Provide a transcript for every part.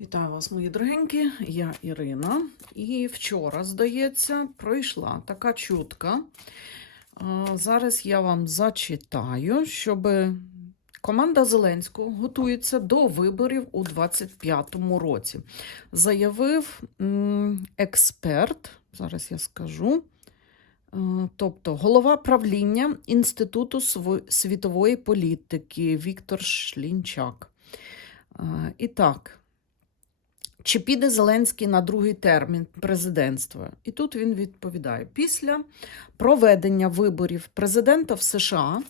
Вітаю вас, мої дорогенькі. Я Ірина. І вчора, здається, пройшла така чутка. Зараз я вам зачитаю, щоб команда Зеленського готується до виборів у 2025 році. Заявив експерт, зараз я скажу. Тобто голова правління Інституту світової політики Віктор Шлінчак. І так, чи піде Зеленський на другий термін президентства? І тут він відповідає: після проведення виборів президента в США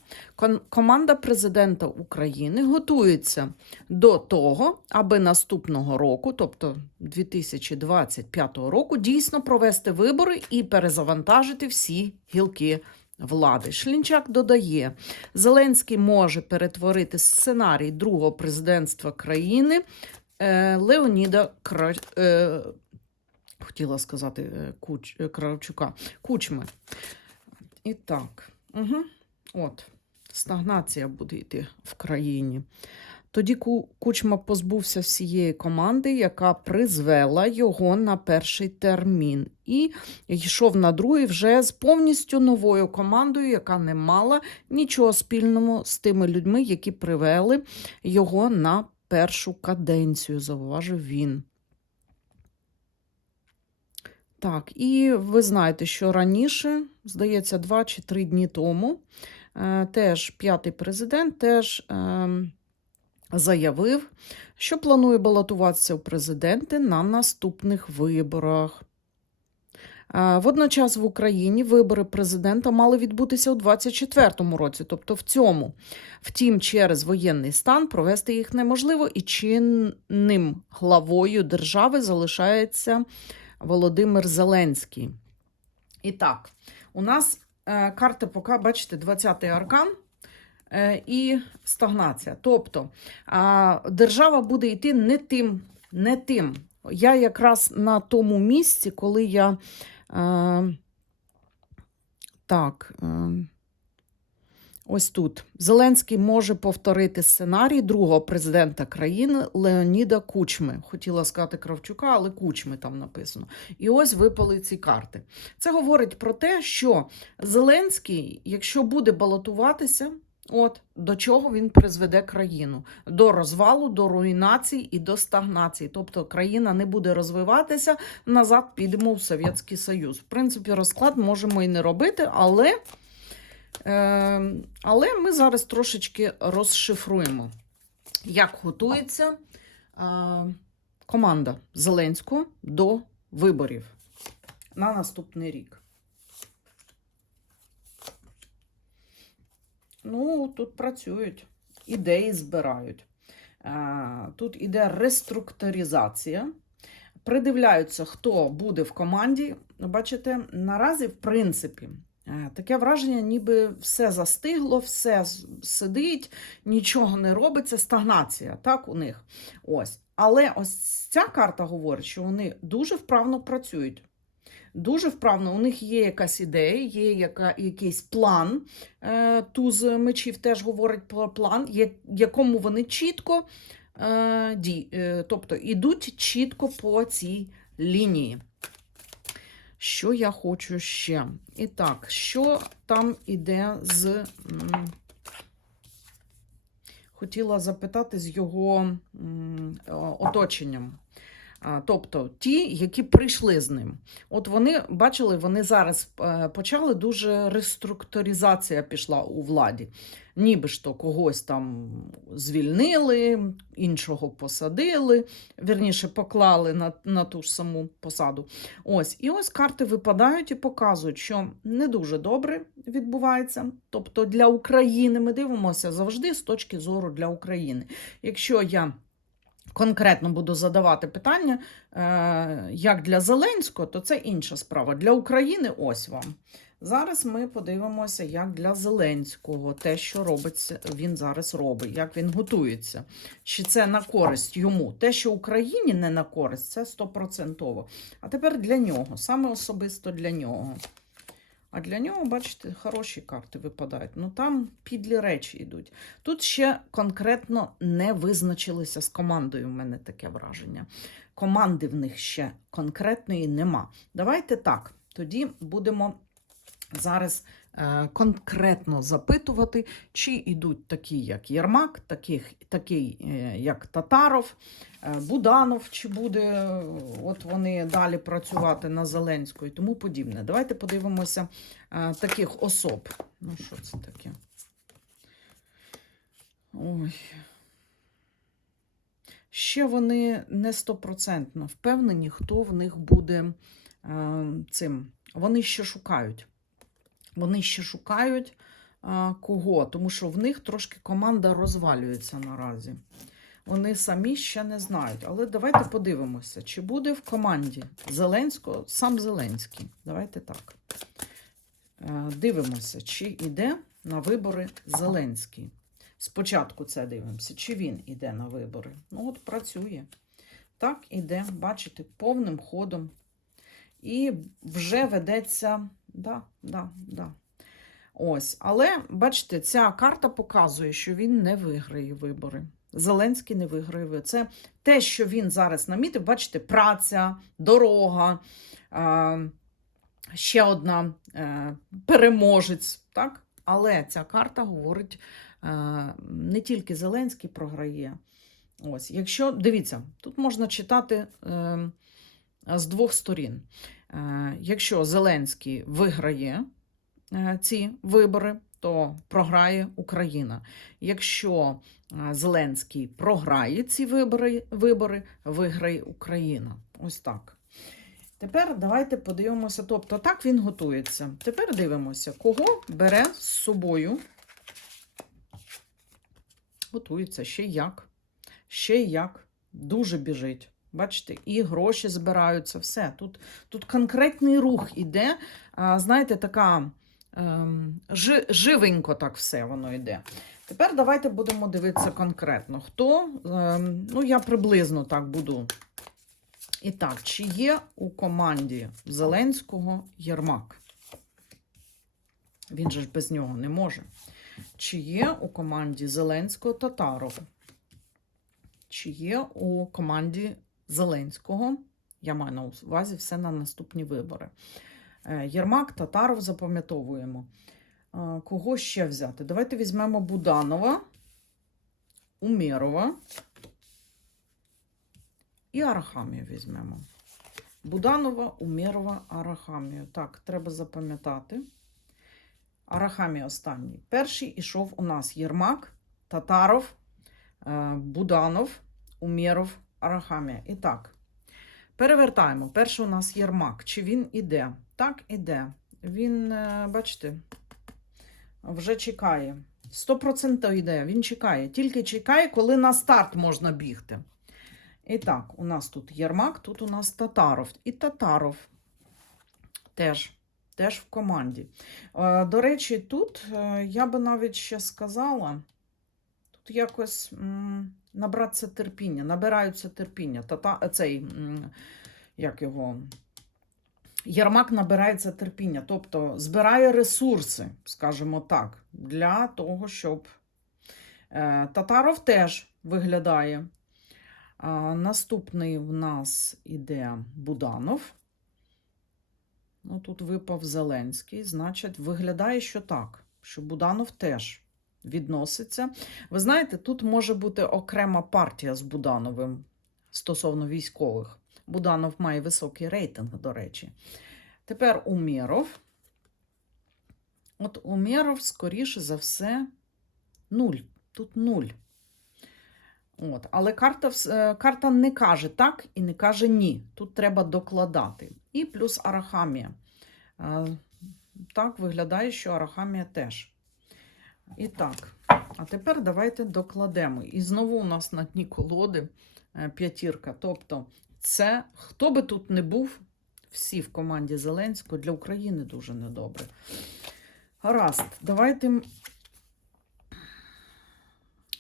команда президента України готується до того, аби наступного року, тобто 2025 року, дійсно провести вибори і перезавантажити всі гілки. Влади Шлінчак додає, Зеленський може перетворити сценарій другого президентства країни Леоніда Кра... е, хотіла сказати е, Куч... е, Кравчука, Кучми. І так, угу. от, стагнація буде йти в країні. Тоді Кучма позбувся всієї команди, яка призвела його на перший термін, і йшов на другий вже з повністю новою командою, яка не мала нічого спільного з тими людьми, які привели його на першу каденцію, зауважив він. Так, і ви знаєте, що раніше, здається, два чи три дні тому, е, теж п'ятий президент теж ем, заявив, що планує балотуватися у президенти на наступних виборах. Водночас в Україні вибори президента мали відбутися у 2024 році, тобто в цьому. Втім, через воєнний стан провести їх неможливо, і чинним главою держави залишається Володимир Зеленський. І так, у нас е, карта поки, бачите, 20-й аркан е, і стагнація. Тобто держава буде йти не тим, не тим. Я якраз на тому місці, коли я. Е, так. Е, Ось тут Зеленський може повторити сценарій другого президента країни Леоніда Кучми. Хотіла сказати Кравчука, але Кучми там написано. І ось випали ці карти. Це говорить про те, що Зеленський, якщо буде балотуватися, от до чого він призведе країну? До розвалу, до руйнації і до стагнації. Тобто країна не буде розвиватися, назад підемо в Совєтський Союз. В принципі, розклад можемо і не робити, але. Е, але ми зараз трошечки розшифруємо, як готується е, команда Зеленського до виборів на наступний рік. Ну, тут працюють, ідеї збирають. Тут іде реструктуризація. Придивляються, хто буде в команді. Бачите, наразі, в принципі, Е, Таке враження, ніби все застигло, все сидить, нічого не робиться, стагнація, так, у них. Ось. Але ось ця карта говорить, що вони дуже вправно працюють. Дуже вправно, у них є якась ідея, є яка, якийсь план. Е, Туз мечів теж говорить про план, якому вони чітко, е, ді, е, тобто ідуть чітко по цій лінії. Що я хочу ще? І так, що там іде з. Хотіла запитати з його оточенням. Тобто ті, які прийшли з ним. От вони бачили, вони зараз е, почали дуже реструктуризація пішла у владі. Ніби ж то когось там звільнили, іншого посадили, вірніше поклали на, на ту ж саму посаду. Ось, і ось карти випадають і показують, що не дуже добре відбувається. Тобто для України ми дивимося завжди з точки зору для України. Якщо я конкретно буду задавати питання, е, як для Зеленського, то це інша справа. Для України ось вам. Зараз ми подивимося, як для Зеленського, те, що робиться, він зараз робить, як він готується. Чи це на користь йому? Те, що Україні не на користь, це стопроцентово. А тепер для нього, саме особисто для нього. А для нього, бачите, хороші карти випадають. Ну там підлі речі йдуть. Тут ще конкретно не визначилися з командою. У мене таке враження. Команди в них ще конкретної нема. Давайте так. Тоді будемо зараз конкретно запитувати, чи йдуть такі, як Єрмак, таких, такий, е, як Татаров, е, Буданов, чи буде е, от вони далі працювати на Зеленську і тому подібне. Давайте подивимося е, таких особ. Ну, що це таке? Ой. Ще вони не стопроцентно впевнені, хто в них буде е, цим. Вони ще шукають. Вони ще шукають а, кого, тому що в них трошки команда розвалюється наразі. Вони самі ще не знають. Але давайте подивимося, чи буде в команді Зеленського сам Зеленський. Давайте так. Е, Дивимося, чи йде на вибори Зеленський. Спочатку це дивимося, чи він йде на вибори. Ну, от працює. Так, іде, бачите, повним ходом. І вже ведеться. Да, да, да. Ось. Але бачите, ця карта показує, що він не виграє вибори. Зеленський не виграє. Це те, що він зараз намітив, бачите, праця, дорога, е, ще одна е, переможець. Так? Але ця карта говорить, е, не тільки Зеленський програє. Ось, якщо дивіться, тут можна читати з двох сторін. Е, Якщо Зеленський виграє е, ці вибори, то програє Україна. Якщо е, Зеленський програє ці вибори, вибори, виграє Україна. Ось так. Тепер давайте подивимося. Тобто, так він готується. Тепер дивимося, кого бере з собою. Готується ще як. Ще як. Дуже біжить. Бачите, і гроші збираються, все. Тут, тут конкретний рух іде. А, знаєте, така ем, жи, живенько так все воно йде. Тепер давайте будемо дивитися конкретно. Хто? Ем, ну, я приблизно так буду. І так, чи є у команді Зеленського Єрмак? Він же ж без нього не може. Чи є у команді Зеленського Татаров? Чи є у команді Зеленського? Я маю на увазі все на наступні вибори. Е, Єрмак, Татаров запам'ятовуємо. Е, Кого ще взяти? Давайте візьмемо Буданова, Умєрова і Арахамію візьмемо. Буданова, Умєрова, Арахамію. Так, треба запам'ятати. Арахамія останній. Перший ішов у нас Єрмак, Татаров, е, Буданов, Умєров, Арахамія. І так, перевертаємо. Перший у нас Єрмак. Чи він іде? Так, іде. Він, е, бачите, вже чекає. 100% йде, він чекає. Тільки чекає, коли на старт можна бігти. І так, у нас тут Єрмак, тут у нас Татаров. І Татаров теж, теж в команді. Е, До речі, тут е, я би навіть ще сказала, тут якось набратися терпіння, набираються терпіння. Тата, цей, як його, Єрмак набирається терпіння, тобто збирає ресурси, скажімо так, для того, щоб е, Татаров теж виглядає. Наступний в нас іде Буданов. Ну, тут випав Зеленський, значить, виглядає, що так, що Буданов теж відноситься. Ви знаєте, тут може бути окрема партія з Будановим стосовно військових. Буданов має високий рейтинг, до речі. Тепер Умєров. От Умєров, скоріше за все, нуль. Тут нуль. От. Але карта, е, карта не каже так і не каже ні. Тут треба докладати. І плюс арахамія. Е, Так, виглядає, що арахамія теж. І так, а тепер давайте докладемо. І знову у нас на дні колоди е, п'ятірка. Тобто, це хто би тут не був, всі в команді Зеленського для України дуже недобре. Гаразд, давайте.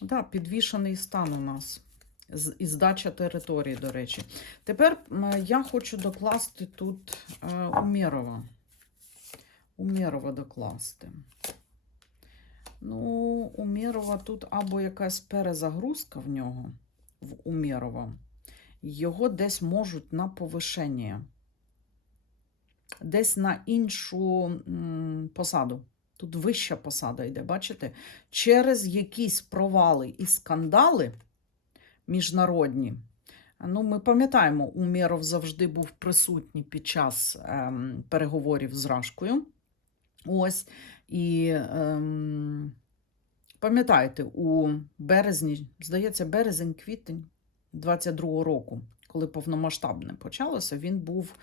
Да, підвішений стан у нас. І здача території, до речі. Тепер я хочу докласти тут е, Умєрова. Умєрова докласти. Ну, Умєрова тут або якась перезагрузка в нього, в Умєрова. Його десь можуть на повишення. Десь на іншу посаду. Тут вища посада йде, бачите? Через якісь провали і скандали міжнародні. Ну, ми пам'ятаємо, Умєров завжди був присутній під час ем, переговорів з Рашкою. Ось. І ем, пам'ятаєте, у березні, здається, березень-квітень 22-го року, коли повномасштабне почалося, він був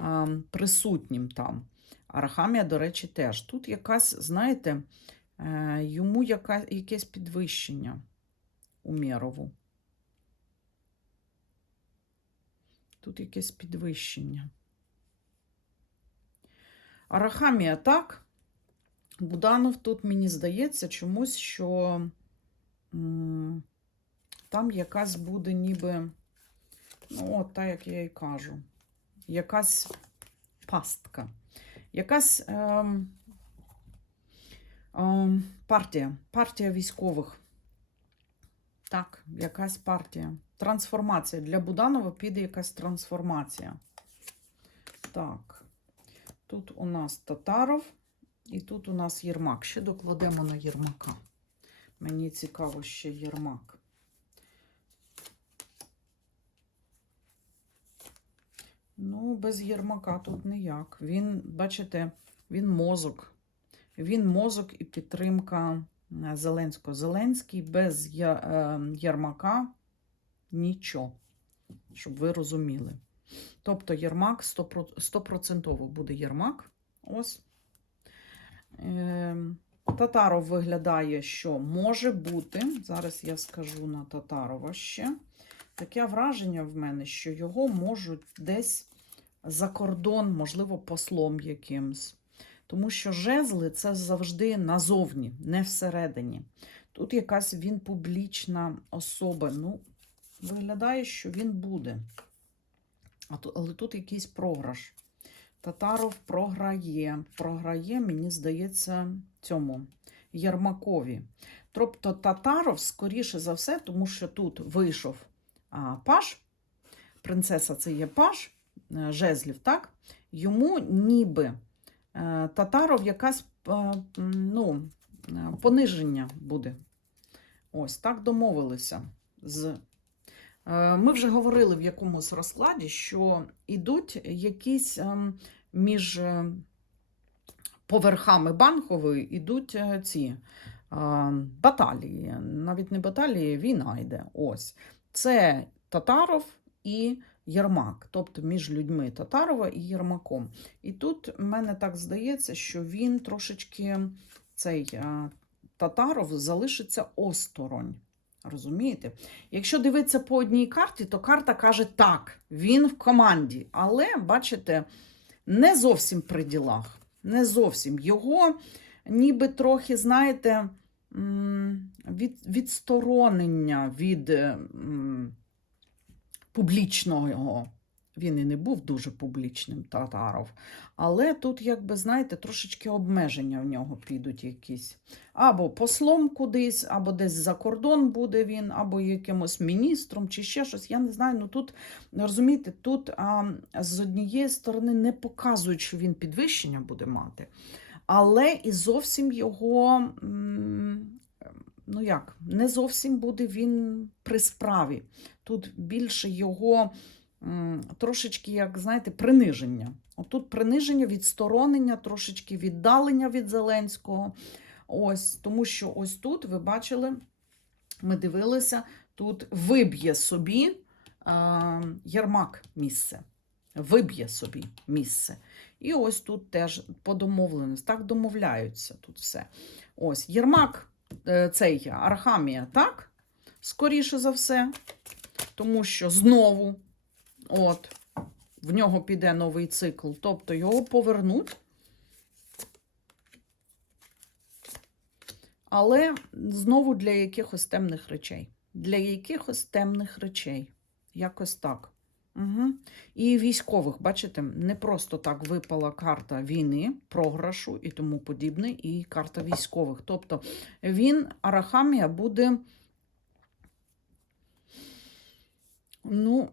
ем, присутнім там. Арахамія, до речі, теж. Тут якась, знаєте, е, йому яка, якесь підвищення Умєрову. Тут якесь підвищення. Арахамія так. Буданов тут, мені здається, чомусь, що там якась буде ніби, ну, от так, як я і кажу, якась пастка, якась ем, ем, партія, партія військових. Так, якась партія. Трансформація. Для Буданова піде якась трансформація. Так. Тут у нас Татаров і тут у нас Єрмак. Ще докладемо на Єрмака. Мені цікаво ще Єрмак. Ну, без Єрмака тут ніяк. Він, бачите, він мозок. Він мозок і підтримка е, Зеленського. Зеленський без е, Єрмака нічого, щоб ви розуміли. Тобто Єрмак 100%, 100% буде Єрмак. Ось. Ем, Татаров виглядає, що може бути. Зараз я скажу на Татарова ще. Таке враження в мене, що його можуть десь за кордон, можливо, послом якимсь. Тому що жезли це завжди назовні, не всередині. Тут якась він публічна особа. Ну, виглядає, що він буде. Але тут якийсь програш. Татаров програє. Програє, мені здається, цьому Єрмакові. Тобто Татаров, скоріше за все, тому що тут вийшов а, паш, принцеса це є паш, е, жезлів, так? Йому ніби е, Татаров якась е, ну, пониження буде. Ось так домовилися з Ми вже говорили в якомусь розкладі, що йдуть якісь ем, між е, поверхами банкової йдуть е, ці е, баталії. Навіть не баталії, війна йде. Ось. Це Татаров і Єрмак, тобто між людьми Татарова і Єрмаком. І тут мене так здається, що він трошечки цей е, Татаров залишиться осторонь. Розумієте? Якщо дивитися по одній карті, то карта каже так, він в команді. Але, бачите, не зовсім при ділах. Не зовсім. Його ніби трохи, знаєте, від, відсторонення від публічного. Він і не був дуже публічним татаров. Але тут, якби, знаєте, трошечки обмеження в нього підуть якісь. Або послом кудись, або десь за кордон буде він, або якимось міністром, чи ще щось. Я не знаю. Ну тут розумієте, тут а, з однієї сторони не показують, що він підвищення буде мати, але і зовсім його. Ну як, не зовсім буде він при справі. Тут більше його трошечки, як знаєте, приниження. Отут приниження, відсторонення, трошечки віддалення від Зеленського. Ось, тому що ось тут ви бачили, ми дивилися, тут виб'є собі Єрмак місце. Виб'є собі місце. І ось тут теж по домовленості. Так домовляються тут все. Ось Єрмак, е, цей Архамія, так? Скоріше за все. Тому що знову, от, в нього піде новий цикл, тобто його повернуть. Але знову для якихось темних речей. Для якихось темних речей. Якось так. Угу. І військових, бачите, не просто так випала карта війни, програшу і тому подібне, і карта військових. Тобто він, Арахамія, буде. Ну,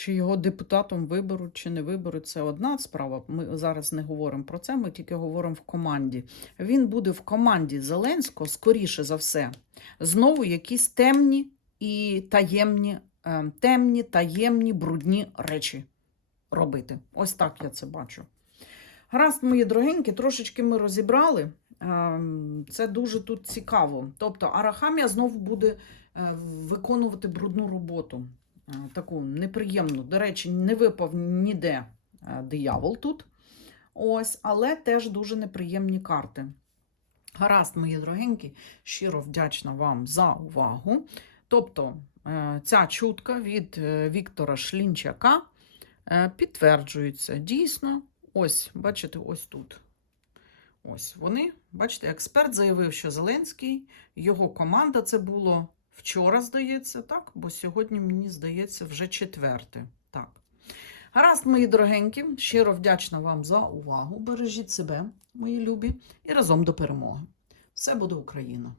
чи його депутатом виберуть, чи не виберуть, це одна справа. Ми зараз не говоримо про це, ми тільки говоримо в команді. Він буде в команді Зеленського, скоріше за все, знову якісь темні і таємні, е, темні, таємні, брудні речі робити. Ось так я це бачу. Гаразд, мої дорогенькі, трошечки ми розібрали. Ем, Це дуже тут цікаво. Тобто Арахамія знову буде е, виконувати брудну роботу. Е, Таку неприємну. До речі, не випав ніде е, диявол тут. Ось, але теж дуже неприємні карти. Гаразд, мої дорогенькі, щиро вдячна вам за увагу. Тобто, е, ця чутка від Віктора Шлінчака підтверджується. Дійсно, ось, бачите, ось тут. Ось вони, бачите, експерт заявив, що Зеленський, його команда, це було вчора, здається, так? Бо сьогодні, мені здається, вже четверте. Так. Гаразд, мої дорогенькі, щиро вдячна вам за увагу. Бережіть себе, мої любі, і разом до перемоги. Все буде Україна!